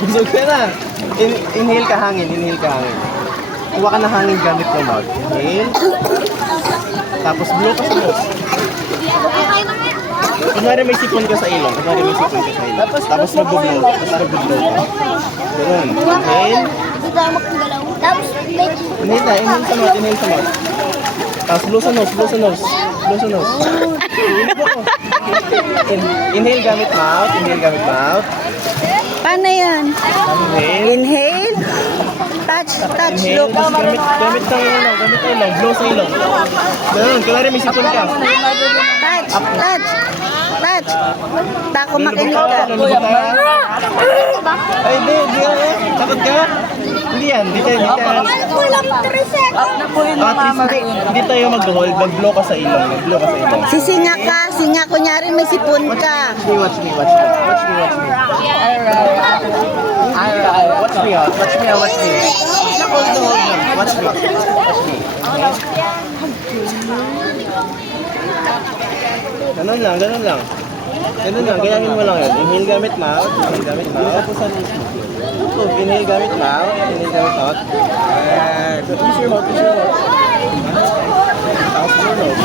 Busog ka na. Inhale ka hangin, inhale ka hangin. Kuha ka ng hangin gamit mo mouth. Inhale. Tapos blow ka sa nose. Kunwari may sipon ka sa ilong. Kunwari may sipon ka sa ilong. Tapos mag-blow. Tapos mag-blow ka. Ganun. Inhale. Inhale na. Inhale sa mouth. Inhale sa mouth. Tapos blow sa nose. Blow sa nose. Blow sa nose. Inhale gamit mouth. Inhale gamit mouth. Paano yan? Inhale. Inhale. Touch. Inhale. Look. Tapos gamit ng ilong. Gamit ng ilong. Blow sa ilong. Ganun. Kunwari may sipon ka. Touch. Tako makinig Lulubog ka. ka. Lulubog ka. Ay, hindi. Takot ka? Hindi yan. Hindi tayo. Hindi tayo mag-hold. Mag-blow ka sa ilong. Mag-blow ka sa ilong. Sisinga ka. Singa. Kunyari may sipon ka. Watch me. Watch me. Watch me out. Watch me. Hold the hold lang. Watch me. Ganun lang. Gayahin mo lang yun. Inhale gamit mouth. Inhale gamit mouth. Inhale gamit mouth. Use your mouth. Tapos your nose.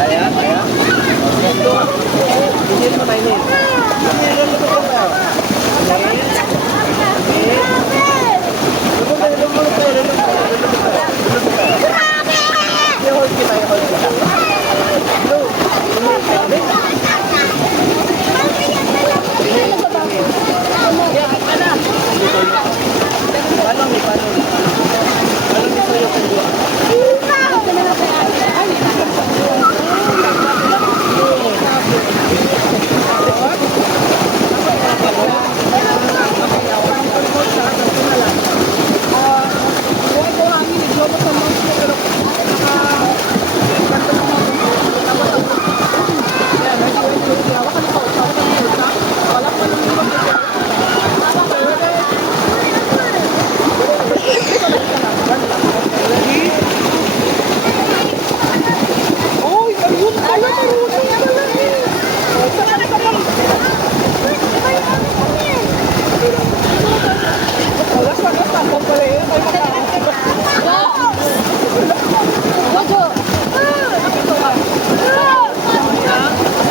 Kaya. Inhale mo na, inhale.